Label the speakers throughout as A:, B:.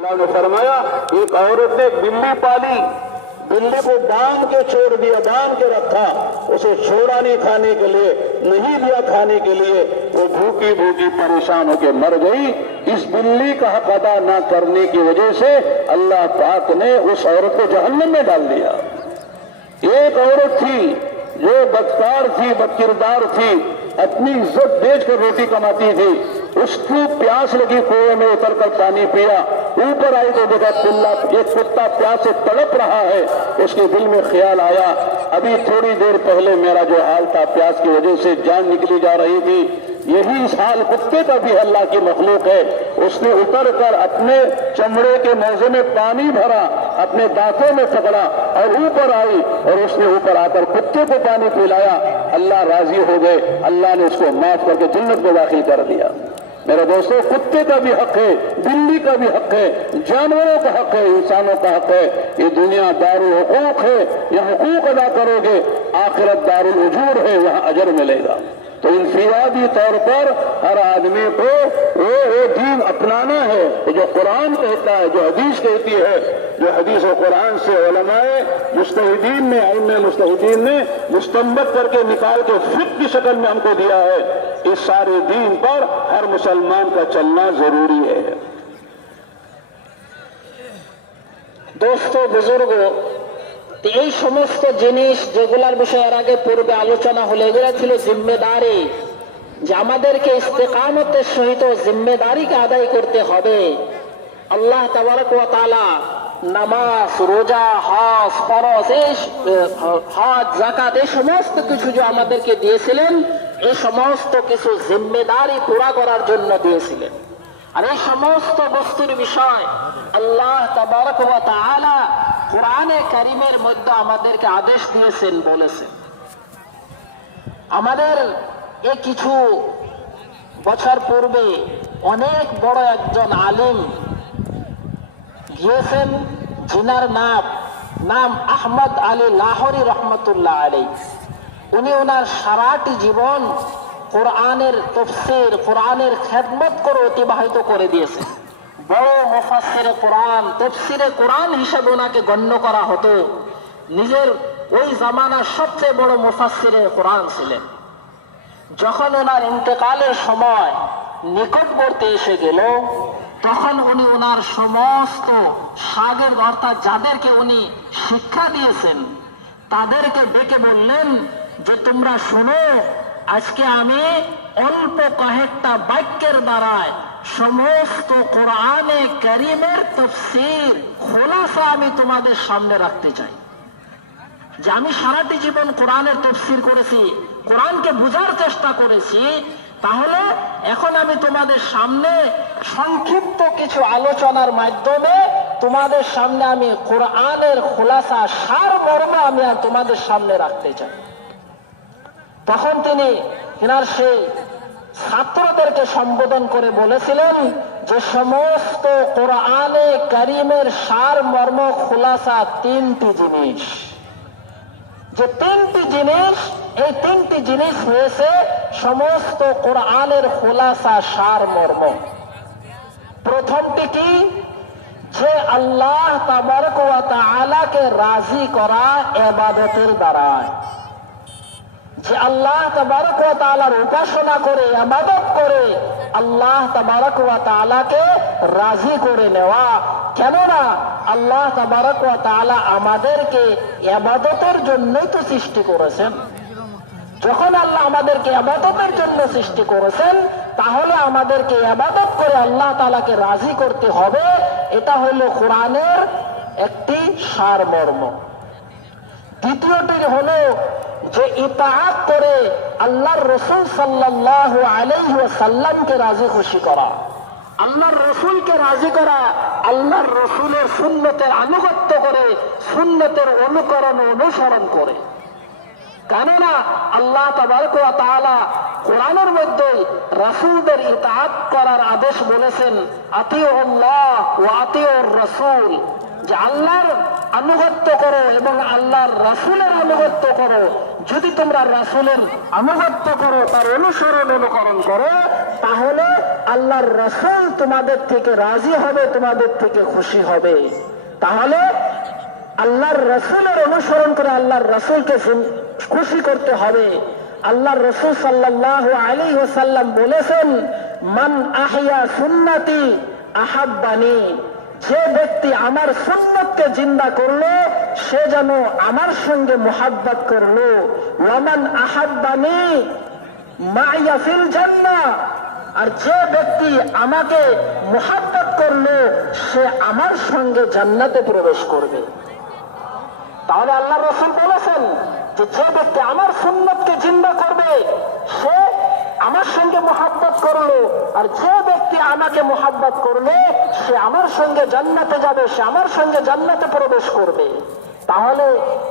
A: اللہ نے فرمایا، ایک عورت نے بلی پالی، بلی کو باندھ کے چھوڑ دیا باندھ کے رکھا اسے چھوڑا نہیں کھانے کے لیے، نہیں دیا کھانے کے لیے۔ وہ بھوکی بھوکی پریشان ہو کے مر گئی۔ اس بلی کا حق ادا نہ کرنے کی وجہ سے اللہ پاک نے اس عورت کو جہنم میں ڈال دیا۔ ایک عورت تھی، جو بدکار تھی، بدکردار تھی، اپنی عزت بیچ کر روٹی کماتی تھی۔ اس کو پیاس لگی، کنویں میں اتر کر پانی پیا۔ اوپر آئی تو دیکھا پلہ ایک کتا پیاس سے تڑپ رہا ہے۔ اس کے دل میں خیال آیا، ابھی تھوڑی دیر پہلے میرا جو حال تھا، پیاس کی وجہ سے جان نکلی جا رہی تھی۔ یہی اس حال کتے کا بھی اللہ کی مخلوق ہے۔ اس نے اتر کر اپنے چمڑے کے موزے میں پانی بھرا، اپنے دانتوں میں پکڑا اور اوپر آئی اور اس نے اوپر آ کر کتے کو پانی پلایا۔ اللہ راضی ہو گئے۔ اللہ نے اس کو معاف کر کے جنت میں داخل کر دیا۔ میرے دوستو، کتے کا بھی حق ہے، بلی کا بھی حق ہے، جانوروں کا حق ہے، انسانوں کا حق ہے۔ یہ دنیا دار الحقوق ہے یہ حقوق ادا کرو گے، آخرت دار العجور ہے، یہاں اجر ملے گا۔ تو انفرادی طور پر ہر آدمی کو اپنانا ہے، تو جو قرآن کہتا ہے، جو حدیث کہتی ہے، جو حدیث و قرآن سے علماء مستحدین نے علم مستحدین نے مستمبت کر کے نکال کے فکر کی شکل میں ہم کو دیا ہے۔ اس
B: سارے دین پر ہر
A: مسلمان کا چلنا ضروری ہے۔
B: دوستو، بزرگو تی ایش ہمستو جنیش جگلار সমস্ত জিনিস যেগুলার پہ آلو چنہ ہو لے হলো چلو ذمہ داری۔ যে আমাদেরকে ইস্তেকামতের সহিত জিম্মেদারিকে আদায় করতে হবে। আল্লাহ তাবারক নামাজ, রোজা, হজ, ফরজ, এই হজ জাকাত এই সমস্ত কিছু যে আমাদেরকে দিয়েছিলেন, এই সমস্ত কিছু জিম্মেদারি পুরা করার জন্য দিয়েছিলেন। আর এই সমস্ত বস্তুর বিষয় আল্লাহ কোরআনে কারিমের মধ্যে আমাদেরকে আদেশ দিয়েছেন, বলেছেন। আমাদের এ কিছু বছর পূর্বে অনেক বড় একজন আলিম গিয়েছেন, জিনার নাম নাম আহমদ আলী লাহরি রহমতুল্লাহ আলী। উনি ওনার সারাটি জীবন কোরআনের তফসির, কোরআনের খেদমত করে অতিবাহিত করে দিয়েছে বড় মুফাসসিরে কোরআন, তফসিরে কোরআন হিসেবে ওনাকে গণ্য করা হতো। নিজের ওই জামানার সবচেয়ে বড় মুফাসসিরে কোরআন ছিলেন। যখন ওনার ইন্তেকালের সময় নিকটবর্তী এসে গেল, তখন উনি ওনার সমস্ত সাগের অর্থাৎ যাদেরকে উনি শিক্ষা দিয়েছেন, তাদেরকে ডেকে বললেন যে তোমরা শোনো, আজকে আমি অল্প কয়েকটা বাক্যের দ্বারায় সমস্ত কোরআনে করিমের তফসির, খোলাসা আমি তোমাদের সামনে রাখতে চাই। যে আমি সারাটি জীবন কোরআনের তফসির করেছি, কোরআনকে বোঝার চেষ্টা করেছি, তাহলে এখন আমি তোমাদের সামনে সংক্ষিপ্ত কিছু আলোচনার মাধ্যমে তোমাদের সামনে আমি কোরআনের খোলাসা সার মর্ম আমি তোমাদের সামনে রাখতে চাই। তখন তিনি তিনার সেই ছাত্রদেরকে সম্বোধন করে বলেছিলেন যে সমস্ত কোরআনে করিমের সার মর্ম, খোলাসা তিনটি জিনিস। যে তিনটি জিনিস, এই তিনটি জিনিস হয়েছে সমস্ত কোরআনের খোলাসা সার মর্ম। প্রথমটি কি? যে আল্লাহ তাআলাকে রাজি করা এবাদতের দ্বারায়। যে আল্লাহ তাবারক ওয়া উপাসনা করে, ইবাদত করে, আল্লাহ তাআলাকে রাজি করে নেওয়া। কেননা আল্লাহ আমাদেরকে ইবাদতের জন্যই তো সৃষ্টি করেছেন। যখন আল্লাহ আমাদেরকে আবাদতের জন্য সৃষ্টি করেছেন, তাহলে আমাদেরকে আবাদত করে আল্লাহ তালাকে রাজি করতে হবে। এটা হলো কোরআনের একটি সারমর্ম। দ্বিতীয়টি হলো যে ইতাহাত করে আল্লাহর রসুল সাল্লাহ আলাইহি সাল্লামকে রাজি খুশি করা। আল্লাহর রসুলকে রাজি করা আল্লাহর রসুলের সুন্নতের আনুগত্য করে, সুন্নতের অনুকরণ অনুসরণ করে। কেননা আল্লাহ তাআলা কোরআনের মধ্যে রাসূলদের ইতাআত করার আদেশ বলেছেন, আতিউল্লাহ ওয়া আতিউর রাসূল। যে আল্লাহর আনুগত্য করো এবং আল্লাহর রাসূলের আনুগত্য করো। যদি তোমরা রাসূলের আনুগত্য করো, তার অনুসরণ অনুকরণ করো, তাহলে আল্লাহর রসুল তোমাদের থেকে রাজি হবে, তোমাদের থেকে খুশি হবে। তাহলে আল্লাহর রসুলের অনুসরণ করে আল্লাহর রসুলকে খুশি করতে হবে। আল্লাহর রসুল সাল্লাহ আলী ওসাল্লাম বলেছেন, মান আহিয়া সুন্নাতি আহাব্বানি। যে ব্যক্তি আমার সুন্নতকে জিন্দা করল, সে যেন আমার সঙ্গে মোহাব্বত করল। ওয়ামান আহাব্বানি মাইয়া ফিল জান্নাহ। আর যে ব্যক্তি আমাকে মোহাব্বত করল, সে আমার সঙ্গে জান্নাতে প্রবেশ করবে। তাহলে আল্লাহ রসুল বলেছেন যে যে ব্যক্তি আমার সুন্নতকে জিন্দা করবে, সে আমার সঙ্গে মোহাব্বত করল, আর যে ব্যক্তি আমাকে মোহাব্বত করবে সে আমার সঙ্গে জান্নাতে যাবে, সে আমার সঙ্গে জান্নাতে প্রবেশ করবে। তাহলে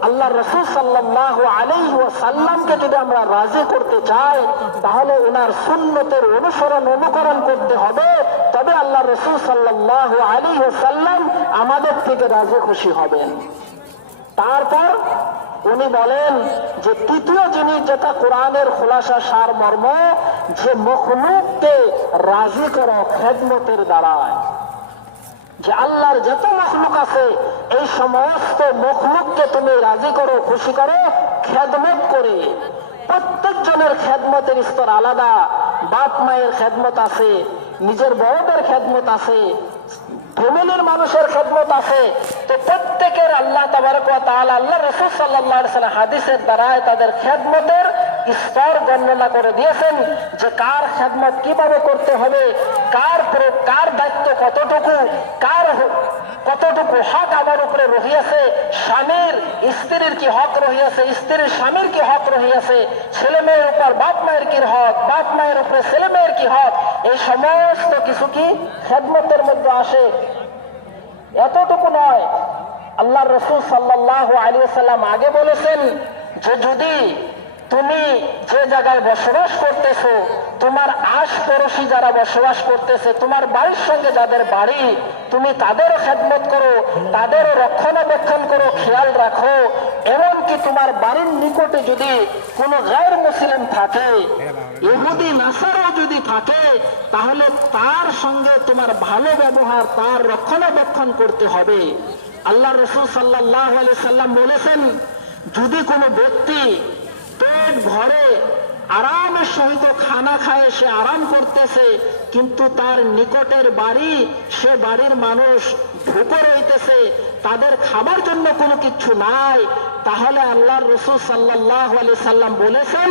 B: আল্লাহ রসুল সাল্লাহ আলাই সাল্লামকে যদি আমরা রাজি করতে চাই, তাহলে ওনার সুন্নতের অনুসরণ, অনুকরণ করতে হবে। তবে আল্লাহ রসুল সাল্লাহ আলী সাল্লাম আমাদের থেকে রাজি খুশি হবেন। তারপর উনি বলেন যে তৃতীয় জিনিস যেটা কোরআনের খোলাসা সার মর্ম যে মখলুককে রাজি করো খেদমতের দ্বারায়। যে আল্লাহর যত মখলুক আছে, এই সমস্ত মখলুককে তুমি রাজি করো, খুশি করো, খেদমত করে। প্রত্যেক জনের খেদমতের স্তর আলাদা। বাপ মায়ের খেদমত আছে, নিজের বড়দের খেদমত আছে, ফ্যামিলির মানুষের খেদমত আছে। তো প্রত্যেকের আল্লাহ তাআলা, আল্লাহ রাসূল সাল্লাম হাদিসের দ্বারায় তাদের খেদমতের স্তর বর্ণনা করে দিয়েছেন যে কার খেদমত কীভাবে করতে হবে, কার কার দায়িত্ব কতটুকু, কার কতটুকু হক আমার উপরে রহিয়াছে, স্বামীর, স্ত্রীর কি হক রহিয়াছে, স্ত্রীর স্বামীর কি হক রহিয়াছে, ছেলে মেয়ের উপর বাপ মায়ের কি হক, বাপ মায়ের উপরে ছেলে মেয়ের কি হক, এই সমস্ত কিছু কি খেদমতের মধ্যে আসে? এতটুকু নয়। আল্লাহ রসুল সাল্লাহ আলী সাল্লাম আগে বলেছেন যে যদি তুমি যে জায়গায় বসবাস করতেছো, তোমার আশপড়শি যারা বসবাস করতেছে, তোমার বাড়ির সঙ্গে যাদের বাড়ি, তুমি তাদেরও খেদমত করো, তাদেরও রক্ষণাবেক্ষণ করো, খেয়াল রাখো। এমনকি তোমার বাড়ির নিকটে যদি কোনো গায়ের মুসলিম থাকে, ইহুদি, নাসারও যদি থাকে, তাহলে তার সঙ্গে তোমার ভালো ব্যবহার, তার রক্ষণাবেক্ষণ করতে হবে। আল্লাহ রসুল সাল্লাহ সাল্লাম বলেছেন, যদি কোনো ব্যক্তি পেট ভরে আরামের সহিত খানা খায় সে আরাম করতেছে কিন্তু তার নিকটের বাড়ি সে বাড়ির মানুষ ভুকো রইতেছে তাদের খাবার জন্য কোনো কিছু নাই। তাহলে আল্লাহ রসুল সাল্লাহ আলি সাল্লাম বলেছেন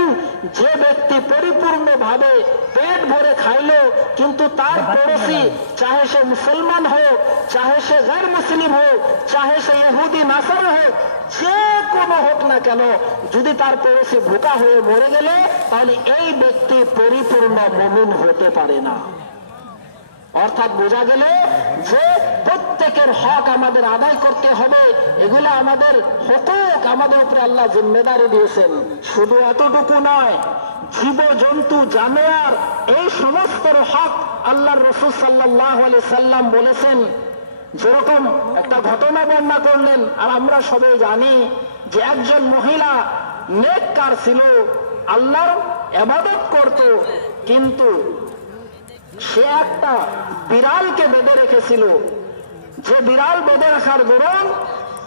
B: যে ব্যক্তি পরিপূর্ণভাবে পেট ভরে খাইলো কিন্তু তার পড়োশি চাহে সে মুসলমান হোক চাহে সে গैर মুসলিম হোক চাহে সে ইহুদি নাসার হোক যে কোনো হোক না কেন, যদি তার পড়োশি ভোকা হয়ে মরে গেলে, তাহলে এই ব্যক্তি পরিপূর্ণ মমিন হতে পারে না। অর্থাৎ বোঝা গেল যে প্রত্যেকের হক আমাদের আদায় করতে হবে, এগুলো আমাদের হকুক, আমাদের উপরে আল্লাহ জিম্মেদারি দিয়েছেন। শুধু এতটুকু নয় জীব জন্তু জানোয়ার, এই সমস্ত হক আল্লাহ রসুল সাল্লাহ সাল্লাম বলেছেন। যেরকম একটা ঘটনা বর্ণনা করলেন, আর আমরা সবাই জানি যে একজন মহিলা নেককার ছিল, আল্লাহর এবাদত করত, কিন্তু সে একটা বিড়ালকে বেঁধে রেখেছিল। যে বিড়াল বেঁধে রাখার দরুন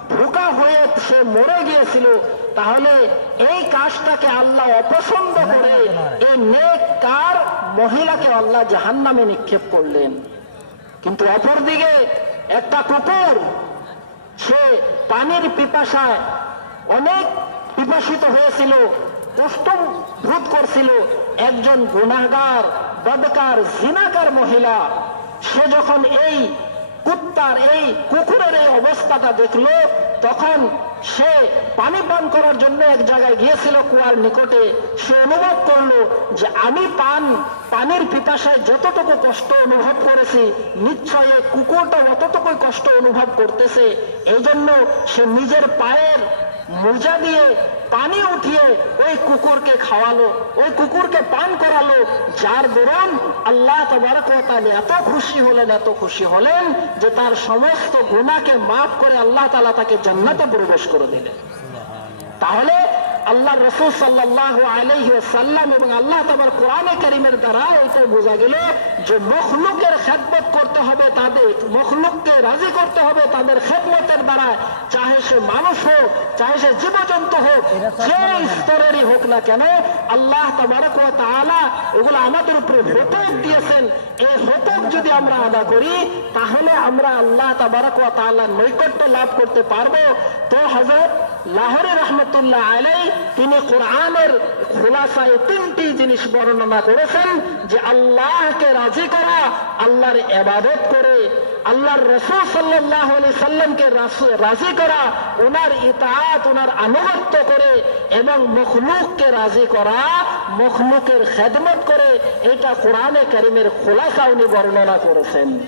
B: ভুকা হয়ে সে মরে গিয়েছিল, তাহলে এই কাজটাকে আল্লাহ অপছন্দ করে এই নেক কার মহিলাকে আল্লাহ জাহান্নামে নিক্ষেপ করলেন। কিন্তু অপরদিকে একটা কুকুর, সে পানির পিপাসায় অনেক পিপাসিত হয়েছিল কষ্ট ভূত করছিল। একজন গুণাগার বদকার, জিনাকার মহিলা, সে যখন এই কুত্তার এই কুকুরের এই অবস্থাটা দেখল, তখন সে পানি পান করার জন্য এক জায়গায় গিয়েছিল কুয়ার নিকটে। সে অনুভব করল যে আমি পান, পানির পিপাসায় যতটুকু কষ্ট অনুভব করেছি, নিশ্চয় কুকুরটা অতটুকুই কষ্ট অনুভব করতেছে। এই জন্য সে নিজের পায়ের মোজা দিয়ে পানি উঠিয়ে ওই কুকুরকে খাওয়ালো, ওই কুকুরকে পান করালো। যার দরুন আল্লাহ তবারক ওয়া এত খুশি হলেন, এত খুশি হলেন যে তার সমস্ত গুণাকে মাফ করে আল্লাহ তালা তাকে জান্নাতে প্রবেশ করে দিলেন। তাহলে আল্লাহ রসুল সাল্লাহ আলহি সাল্লাম এবং আল্লাহ তোমার কোরআনে করিমের দ্বারা এটা বোঝা গেল যে মখলুকের খেদমত করতে হবে তাদের মখলুককে রাজি করতে হবে তাদের খেদমতের দ্বারা চাহে সে মানুষ হোক চাহে সে জীবজন্তু হোক যে স্তরেরই হোক না কেন আল্লাহ তোমারক ওয়া তাআলা এগুলো আমাদের উপরে হুকুম দিয়েছেন। এই হুকুম যদি আমরা আদা করি তাহলে আমরা আল্লাহ তাবারক ওয়া তাআলার নৈকট্য লাভ করতে পারব। তো হযরত লাহোরে রহমতুল্লাহ আলাই তিনি কোরআনের খোলাসায় তিনটি জিনিস বর্ণনা করেছেন যে আল্লাহকে রাজি করা, আল্লাহর এবাদত করে, আল্লাহর রসুল সাল্লাহ সাল্লামকে রাজি করা ওনার ইতাআত ওনার আনুগত্য করে এবং মখলুককে রাজি করা, মখলুকের খেদমত করে, এটা কোরআনে করিমের খোলাসা উনি বর্ণনা করেছেন।